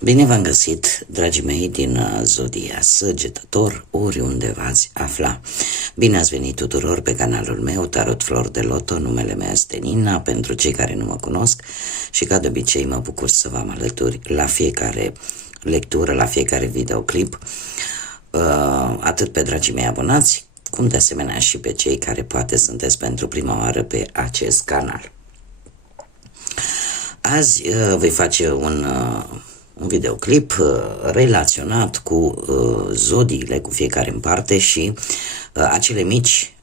Bine v-am găsit, dragii mei din Zodia Săgetător, oriunde v-ați afla. Bine ați venit tuturor pe canalul meu, Tarot Flor de Loto, numele meu este Nina, pentru cei care nu mă cunosc și ca de obicei mă bucur să vă am alături la fiecare lectură, la fiecare videoclip, atât pe dragii mei abonați, cum de asemenea și pe cei care poate sunteți pentru prima oară pe acest canal. Azi voi face un videoclip relaționat cu zodiile, cu fiecare în parte și acele mici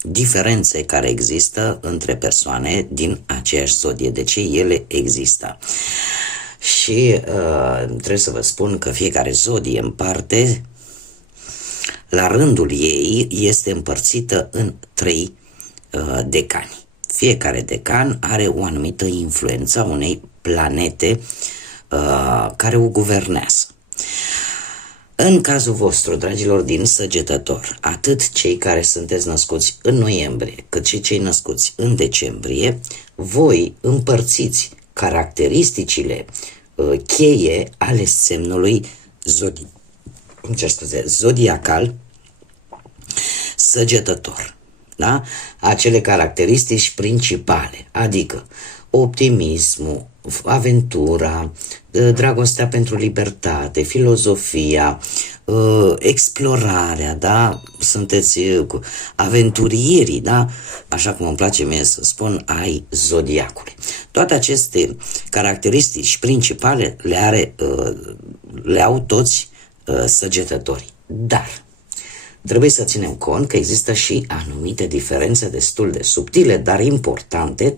diferențe care există între persoane din aceeași zodie, de ce ele există. Și trebuie să vă spun că fiecare zodie în parte, la rândul ei, este împărțită în 3 decani. Fiecare decan are o anumită influență a unei planete care o guvernează. În cazul vostru, dragilor din Săgetător, atât cei care sunteți născuți în noiembrie, cât și cei născuți în decembrie, voi împărțiți caracteristicile cheie ale semnului zodiacal Săgetător. Da? Acele caracteristici principale, adică optimismul, aventura, dragostea pentru libertate, filozofia, explorarea, da? Sunteți aventurierii, da? Așa cum îmi place mie să spun, ai zodiacului. Toate aceste caracteristici principale le au toți săgetătorii. Dar trebuie să ținem cont că există și anumite diferențe destul de subtile, dar importante,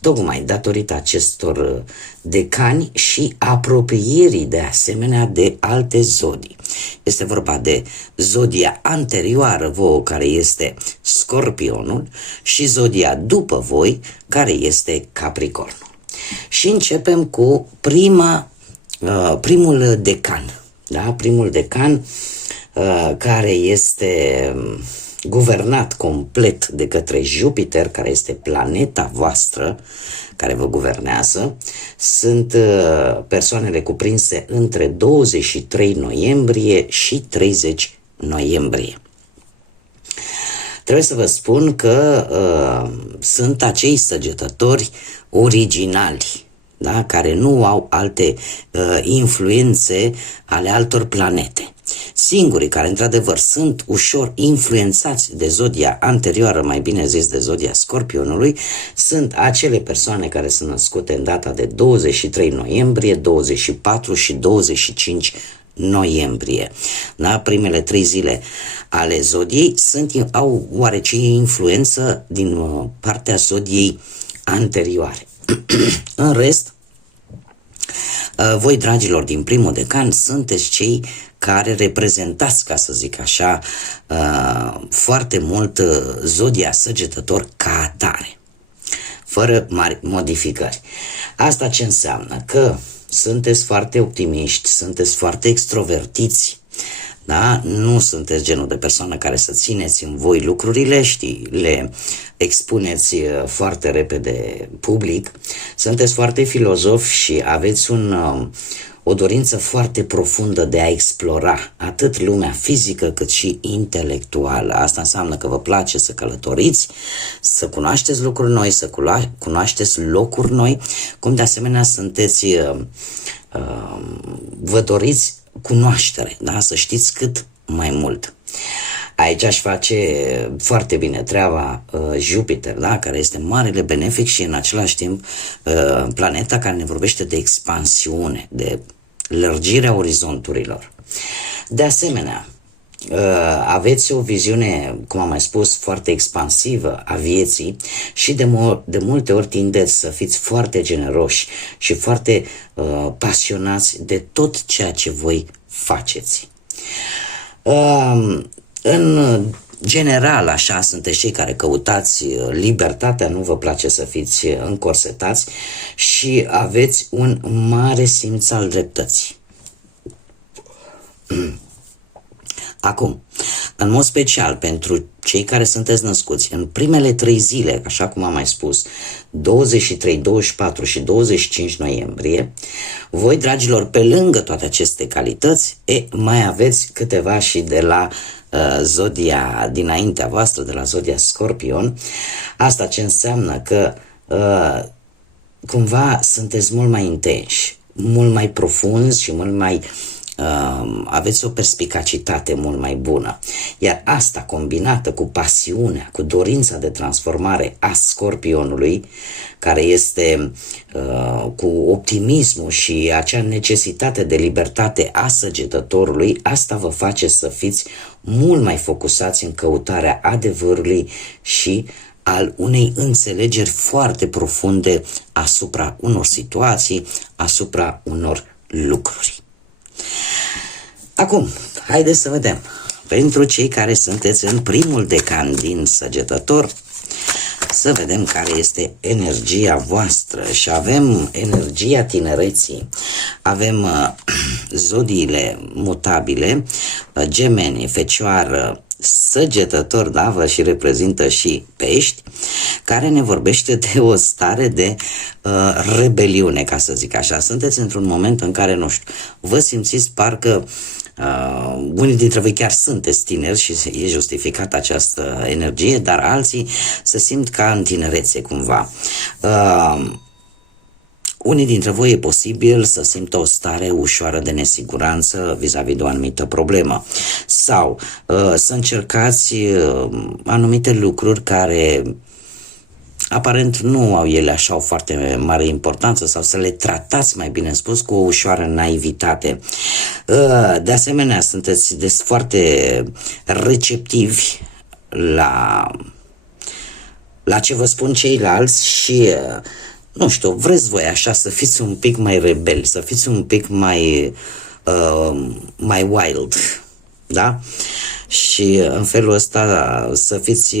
tocmai datorită acestor decani și apropierii de asemenea de alte zodii. Este vorba de zodia anterioară vouă, care este Scorpionul, și zodia după voi, care este Capricornul. Și începem cu primul decan. Da? Primul decan care este guvernat complet de către Jupiter, care este planeta voastră care vă guvernează. Sunt persoanele cuprinse între 23 noiembrie și 30 noiembrie. Trebuie să vă spun că sunt acei săgetători originali, da? Care nu au alte influențe ale altor planete. Singurii care într-adevăr sunt ușor influențați de zodia anterioară, mai bine zis de zodia Scorpionului, sunt acele persoane care sunt născute în data de 23 noiembrie, 24 și 25 noiembrie. Da? Primele 3 zile ale zodiei au oarece influență din partea zodiei anterioare. În rest, voi, dragilor din primul decan, sunteți cei care reprezentați, ca să zic așa, foarte mult zodia Săgetător ca atare, fără mari modificări. Asta ce înseamnă? Că sunteți foarte optimiști, sunteți foarte extrovertiți, da? Nu sunteți genul de persoană care să țineți în voi lucrurile, le expuneți foarte repede public. Sunteți foarte filozofi și aveți o dorință foarte profundă de a explora atât lumea fizică cât și intelectuală. Asta înseamnă că vă place să călătoriți, să cunoașteți lucruri noi, să cunoașteți locuri noi, cum de asemenea vă doriți cunoaștere, da? Să știți cât mai mult. Aici aș face foarte bine treaba Jupiter, da? Care este marele benefic și în același timp planeta care ne vorbește de expansiune, de lărgirea orizonturilor. De asemenea, aveți o viziune, cum am mai spus, foarte expansivă a vieții și de multe ori tindeți să fiți foarte generoși și foarte pasionați de tot ceea ce voi faceți. În general, așa, sunteți cei care căutați libertatea, nu vă place să fiți încorsetați și aveți un mare simț al dreptății. Acum, în mod special pentru cei care sunteți născuți în primele 3 zile, așa cum am mai spus, 23, 24 și 25 noiembrie, voi, dragilor, pe lângă toate aceste calități, mai aveți câteva și de la zodia dinaintea voastră, de la zodia Scorpion. Asta ce înseamnă că cumva sunteți mult mai intenși, mult mai profunzi și mult mai aveți o perspicacitate mult mai bună. Iar asta combinată cu pasiunea, cu dorința de transformare a Scorpionului, care este cu optimismul și acea necesitate de libertate a Săgetătorului, asta vă face să fiți mult mai focusați în căutarea adevărului și al unei înțelegeri foarte profunde asupra unor situații, asupra unor lucruri. Acum, haideți să vedem. Pentru cei care sunteți în primul decan din Săgetător, să vedem care este energia voastră. Și avem energia tinereții, avem zodiile mutabile, Gemeni, Fecioară, Săgetător, da, vă și reprezintă și Pești, care ne vorbește de o stare de rebeliune, ca să zic așa. Sunteți într-un moment în care, nu știu, vă simțiți parcă unii dintre voi chiar sunteți tineri și e justificată această energie, dar alții se simt ca în tinerețe cumva. Unii dintre voi e posibil să simtă o stare ușoară de nesiguranță vis-a-vis de o anumită problemă sau să încercați anumite lucruri care aparent nu au ele așa o foarte mare importanță sau să le tratați, mai bine spus, cu o ușoară naivitate. De asemenea, sunteți foarte receptivi la ce vă spun ceilalți și nu știu, vreți voi așa să fiți un pic mai rebeli, să fiți un pic mai wild, da? Și în felul ăsta să fiți,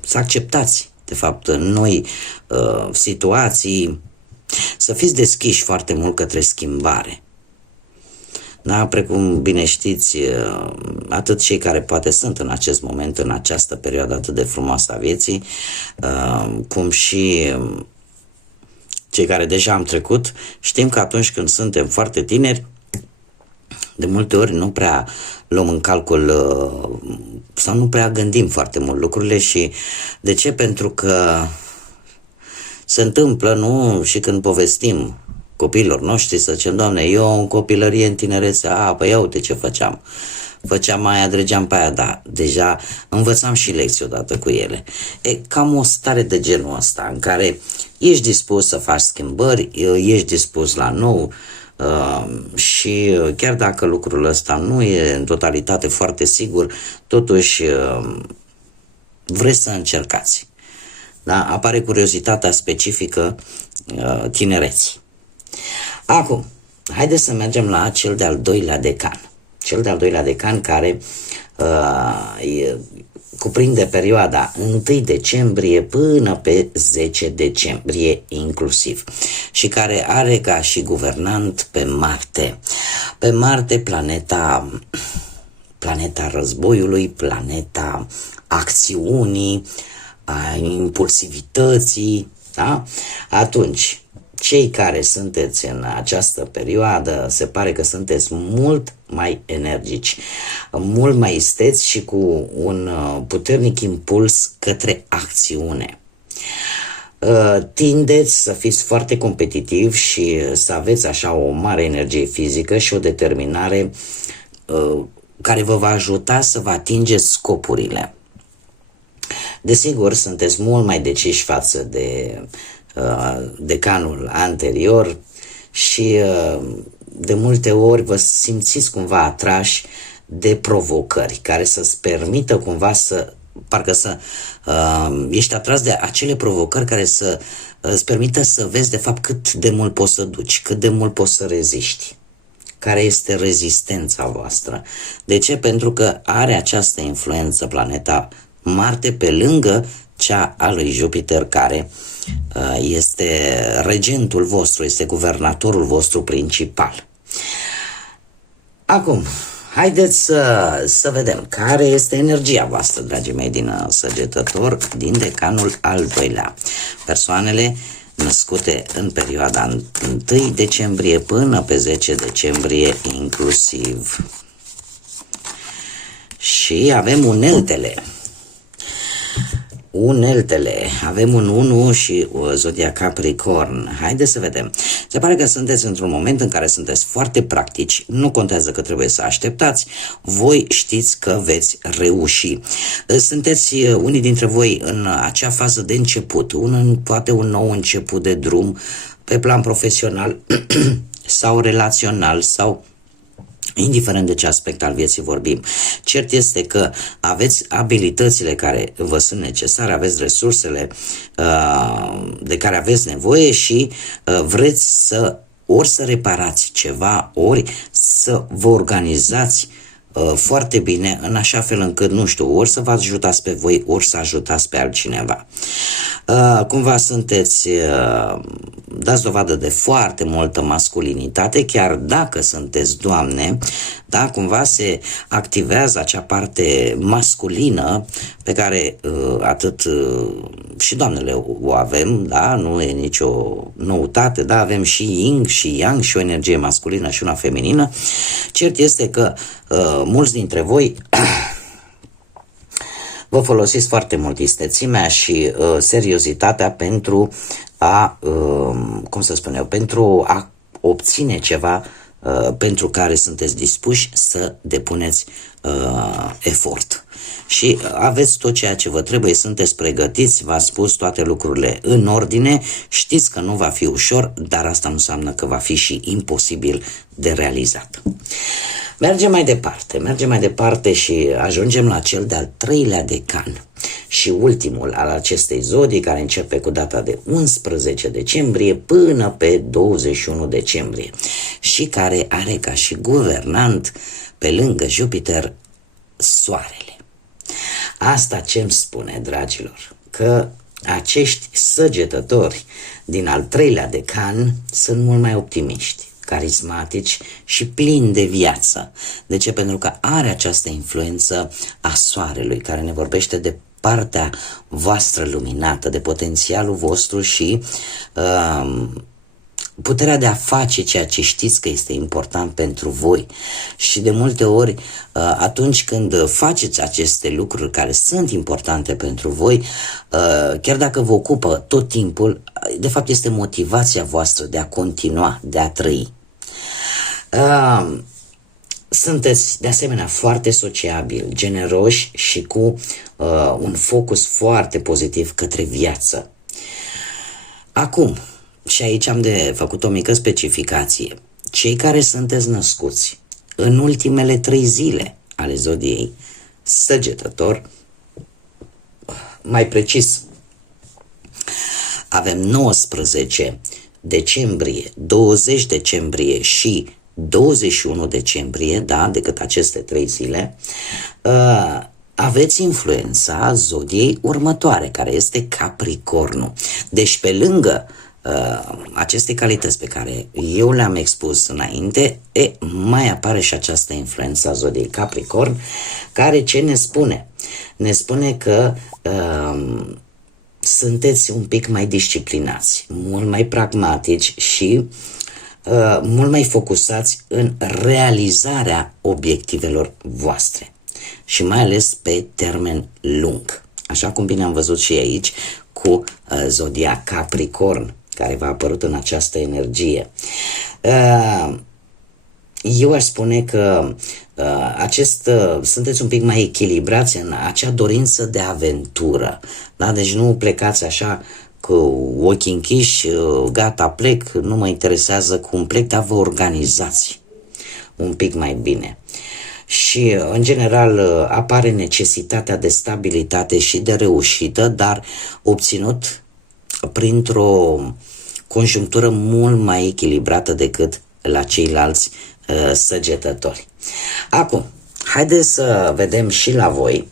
să acceptați, de fapt, noi situații, să fiți deschiși foarte mult către schimbare. Da, precum bine știți, atât cei care poate sunt în acest moment, în această perioadă atât de frumoasă a vieții, cum și cei care deja am trecut, știm că atunci când suntem foarte tineri, de multe ori nu prea luăm în calcul sau nu prea gândim foarte mult lucrurile. Și de ce? Pentru că se întâmplă, nu? Și când povestim copiilor noștri să zicem, Doamne, eu în copilărie, în tinerețe, păi ia uite ce făceam. Făceam aia, dregeam pe aia, da, deja învățam și lecții odată cu ele. E cam o stare de genul ăsta, în care ești dispus să faci schimbări, ești dispus la nou și chiar dacă lucrul ăsta nu e în totalitate foarte sigur, totuși vreți să încercați. Da? Apare curiozitatea specifică tinereții. Acum, haideți să mergem la cel de-al doilea decan. Cel de-al doilea decan care cuprinde perioada 1 decembrie până pe 10 decembrie inclusiv și care are ca și guvernant pe Marte. Pe Marte, planeta războiului, planeta acțiunii, a impulsivității, da? Atunci, cei care sunteți în această perioadă, se pare că sunteți mult mai energici, mult mai isteți și cu un puternic impuls către acțiune. Tindeți să fiți foarte competitivi și să aveți așa o mare energie fizică și o determinare care vă va ajuta să vă atingeți scopurile. Desigur, sunteți mult mai deciși față de decanul anterior și de multe ori vă simțiți cumva atrași de provocări care să-ți permită cumva ești atras de acele provocări care să îți permită să vezi de fapt cât de mult poți să duci, cât de mult poți să reziști, care este rezistența voastră. De ce? Pentru că are această influență planeta Marte pe lângă cea a lui Jupiter, care este regentul vostru, este guvernatorul vostru principal. Acum, Haideți să vedem care este energia voastră, dragii mei, din Săgetător, din decanul al doilea. Persoanele născute în perioada 1 decembrie până pe 10 decembrie inclusiv. Și avem uneltele, avem un 1 și zodia Capricorn. Haideți să vedem. Se pare că sunteți într-un moment în care sunteți foarte practici, nu contează că trebuie să așteptați, voi știți că veți reuși. Sunteți unii dintre voi în acea fază de început, poate un nou început de drum pe plan profesional sau relațional sau indiferent de ce aspect al vieții vorbim. Cert este că aveți abilitățile care vă sunt necesare, aveți resursele de care aveți nevoie și vreți ori să reparați ceva, ori să vă organizați foarte bine, în așa fel încât, nu știu, ori să vă ajutați pe voi, ori să ajutați pe altcineva. Cumva sunteți, dați dovadă de foarte multă masculinitate, chiar dacă sunteți doamne, da, cumva se activează acea parte masculină pe care atât și doamnele o avem, da, nu e nicio noutate, da, avem și yin și yang și o energie masculină și una feminină. Cert este că mulți dintre voi vă folosiți foarte mult istețimea și seriozitatea pentru a, pentru a obține ceva pentru care sunteți dispuși să depuneți efort. Și aveți tot ceea ce vă trebuie, sunteți pregătiți, v-ați spus toate lucrurile în ordine, știți că nu va fi ușor, dar asta nu înseamnă că va fi și imposibil de realizat. Mergem mai departe și ajungem la cel de-al treilea decan și ultimul al acestei zodii, care începe cu data de 11 decembrie până pe 21 decembrie și care are ca și guvernant pe lângă Jupiter Soarele. Asta ce îmi spune, dragilor, că acești săgetători din al treilea decan sunt mult mai optimiști, carismatici și plini de viață. De ce? Pentru că are această influență a soarelui, care ne vorbește de partea voastră luminată, de potențialul vostru și puterea de a face ceea ce știți că este important pentru voi. Și de multe ori, atunci când faceți aceste lucruri care sunt importante pentru voi, chiar dacă vă ocupă tot timpul, de fapt este motivația voastră de a continua, de a trăi. Sunteți de asemenea foarte sociabili, generoși și cu un focus foarte pozitiv către viață. Acum, și aici am de făcut o mică specificație. Cei care sunteți născuți în ultimele 3 zile ale zodiei Săgetător, mai precis, avem 19 decembrie, 20 decembrie și 21 decembrie, da, decât aceste 3 zile, aveți influența zodiei următoare, care este Capricornul. Deci, pe lângă aceste calități pe care eu le-am expus înainte, mai apare și această influență a zodiei Capricorn, care ce ne spune? Ne spune că sunteți un pic mai disciplinați, mult mai pragmatici și mult mai focusați în realizarea obiectivelor voastre și mai ales pe termen lung. Așa cum bine am văzut și aici cu zodia Capricorn, care v-a apărut în această energie. Eu aș spune că sunteți un pic mai echilibrați în acea dorință de aventură. Da? Deci nu plecați așa cu ochii închiși, gata, plec, nu mă interesează cum plec, dar vă organizați un pic mai bine. Și, în general, apare necesitatea de stabilitate și de reușită, dar obținut printr-o conjunctură mult mai echilibrată decât la ceilalți săgetători. Acum, haideți să vedem și la voi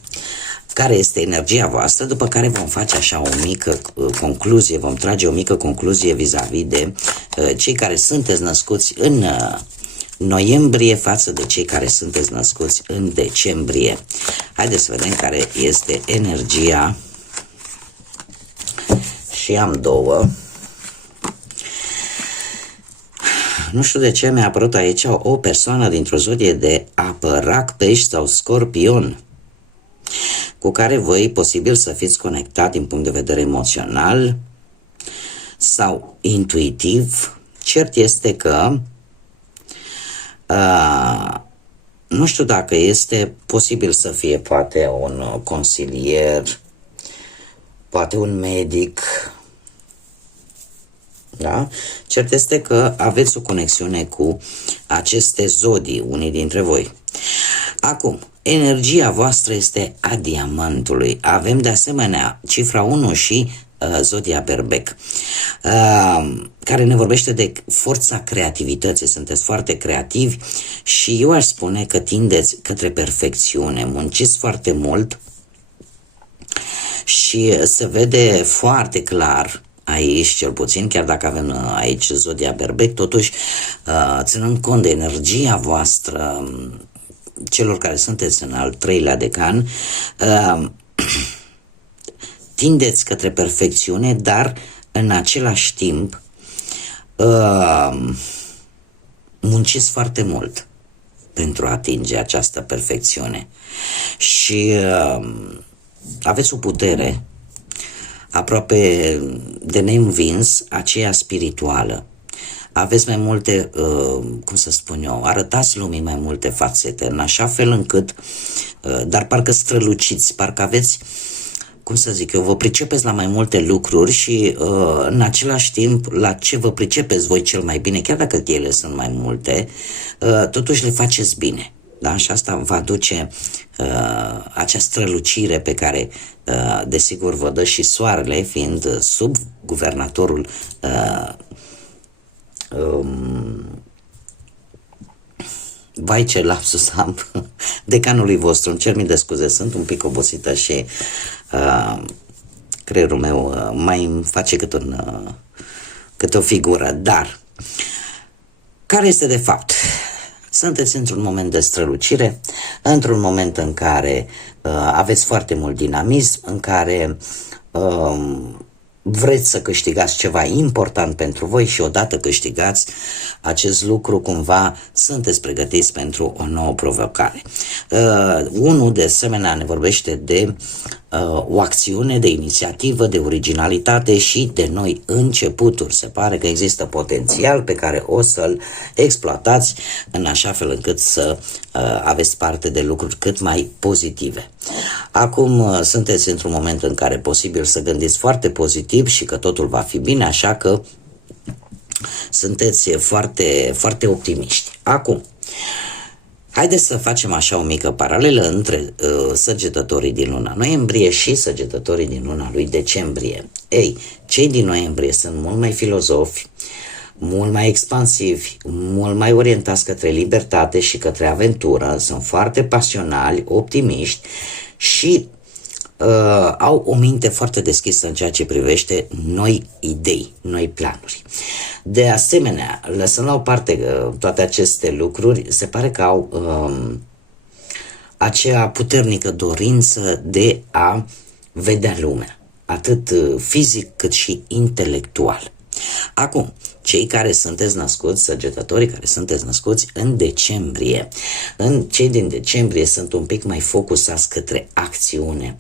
care este energia voastră, după care vom face așa o mică concluzie, vom trage o mică concluzie vis-a-vis de cei care sunteți născuți în noiembrie față de cei care sunteți născuți în decembrie. Haideți să vedem care este energia. Și am două. Nu știu de ce mi-a apărut aici o persoană dintr-o zodie de apă, rac, pești sau scorpion, cu care voi posibil să fiți conectat din punct de vedere emoțional sau intuitiv. Cert este că nu știu dacă este posibil să fie poate un consilier, poate un medic, da? Cert este că aveți o conexiune cu aceste zodii, unii dintre voi. Acum, energia voastră este a diamantului. Avem de asemenea cifra 1 și zodia berbec, care ne vorbește de forța creativității. Sunteți foarte creativi și eu aș spune că tindeți către perfecțiune, munciți foarte mult și se vede foarte clar aici, cel puțin, chiar dacă avem aici zodia berbec, totuși, ținând cont de energia voastră, celor care sunteți în al 3-lea decan, tindeți către perfecțiune, dar în același timp munciți foarte mult pentru a atinge această perfecțiune și aveți o putere aproape de neînvins, aceea spirituală. Aveți mai multe, cum să spun eu, arătați lumii mai multe fațete, în așa fel încât, dar parcă străluciți, parcă aveți, cum să zic eu, vă pricepeți la mai multe lucruri și în același timp la ce vă pricepeți voi cel mai bine, chiar dacă ele sunt mai multe, totuși le faceți bine. Da? Și asta va aduce acea strălucire pe care, desigur, vă dă și soarele, fiind sub guvernatorul vai ce lapsus am, decanului vostru. Îmi cer mii de scuze, sunt un pic obosită și creierul meu mai îmi face cât o figură. Dar care este de fapt? Sunteți într-un moment de strălucire, într-un moment în care aveți foarte mult dinamism, în care vreți să câștigați ceva important pentru voi și odată câștigați acest lucru, cumva sunteți pregătiți pentru o nouă provocare. Unul de asemenea ne vorbește de o acțiune, de inițiativă, de originalitate și de noi începuturi. Se pare că există potențial pe care o să-l exploatați în așa fel încât să aveți parte de lucruri cât mai pozitive. Acum sunteți într-un moment în care posibil să gândiți foarte pozitiv și că totul va fi bine, așa că sunteți foarte, foarte optimiști. Acum, haideți să facem așa o mică paralelă între săgetătorii din luna noiembrie și săgetătorii din luna lui decembrie. Ei, cei din noiembrie sunt mult mai filozofi, mult mai expansivi, mult mai orientați către libertate și către aventură, sunt foarte pasionali, optimiști și au o minte foarte deschisă în ceea ce privește noi idei, noi planuri. De asemenea, lăsând la o parte toate aceste lucruri, se pare că au acea puternică dorință de a vedea lumea, atât fizic cât și intelectual. Acum, cei care sunteți născuți, săgetătorii care sunteți născuți în decembrie, cei din decembrie sunt un pic mai focusați către acțiune.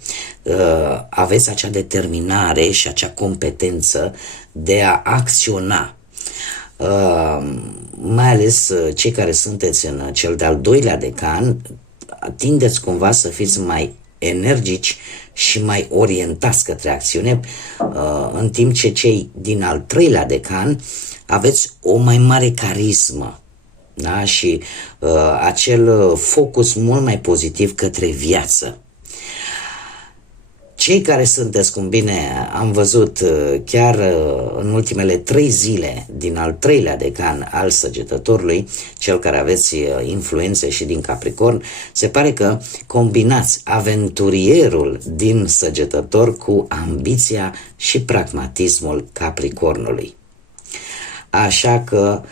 Aveți acea determinare și acea competență de a acționa. Mai ales cei care sunteți în cel de-al 2-lea decan, tindeți cumva să fiți mai energici și mai orientați către acțiune, în timp ce cei din al 3-lea decan aveți o mai mare carismă, da? Și acel focus mult mai pozitiv către viață. Cei care sunteți, cum bine am văzut chiar în ultimele 3 zile din al 3-lea decan al săgetătorului, cel care aveți influențe și din Capricorn, se pare că combinați aventurierul din săgetător cu ambiția și pragmatismul Capricornului. Așa că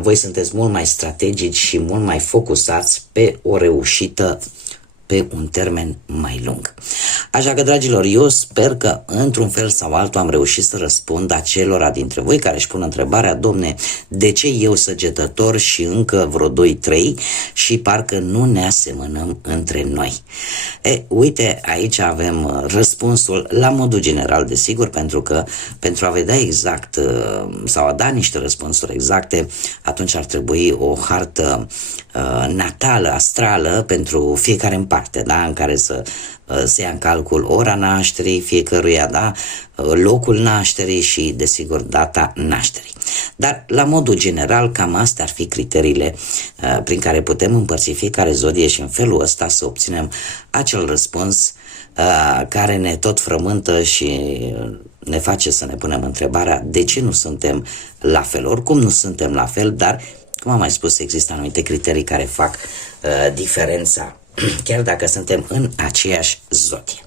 voi sunteți mult mai strategici și mult mai focusați pe o reușită pe un termen mai lung. Așa că, dragilor, eu sper că într-un fel sau altul am reușit să răspund acelora dintre voi care își pun întrebarea: domne, de ce eu săgetător și încă vreo 2-3 și parcă nu ne asemănăm între noi? Uite, aici avem răspunsul la modul general, desigur, pentru că pentru a vedea exact sau a da niște răspunsuri exacte, atunci ar trebui o hartă natală, astrală pentru fiecare în parte, da? În care să se ia în calcul ora nașterii fiecăruia, da? Locul nașterii și, desigur, data nașterii. Dar, la modul general, cam astea ar fi criteriile prin care putem împărți fiecare zodie și în felul ăsta să obținem acel răspuns care ne tot frământă și ne face să ne punem întrebarea de ce nu suntem la fel. Oricum nu suntem la fel, dar, cum am mai spus, există anumite criterii care fac diferența, chiar dacă suntem în aceeași zodie.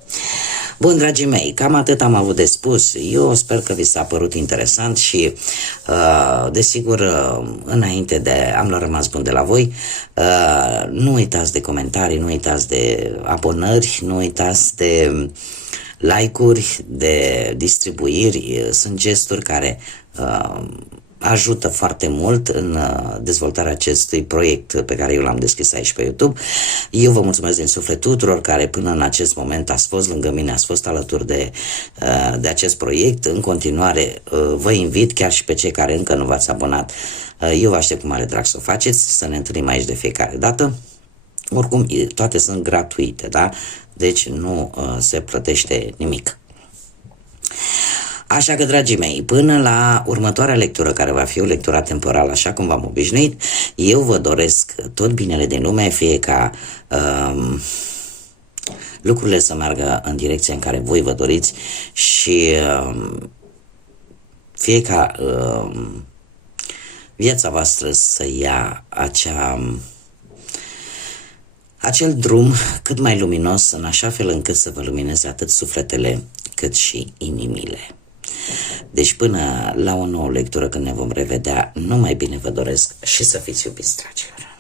Bun, dragii mei, cam atât am avut de spus. Eu sper că vi s-a părut interesant și, desigur, înainte de am rămas bun de la voi, nu uitați de comentarii, nu uitați de abonări, nu uitați de like-uri, de distribuiri. Sunt gesturi care ajută foarte mult în dezvoltarea acestui proiect pe care eu l-am deschis aici pe YouTube. Eu vă mulțumesc din suflet tuturor care până în acest moment ați fost lângă mine, ați fost alături de acest proiect. În continuare vă invit, chiar și pe cei care încă nu v-ați abonat, eu vă aștept cu mare drag să o faceți, să ne întâlnim aici de fiecare dată. Oricum, toate sunt gratuite, da? Deci nu se plătește nimic. Așa că, dragii mei, până la următoarea lectură, care va fi o lectură temporală, așa cum v-am obișnuit, eu vă doresc tot binele din lume, fie ca lucrurile să meargă în direcția în care voi vă doriți și fie ca viața voastră să ia acel drum cât mai luminos, în așa fel încât să vă lumineze atât sufletele cât și inimile. Deci până la o nouă lectură, când ne vom revedea, numai bine vă doresc și să fiți iubiți, dragilor!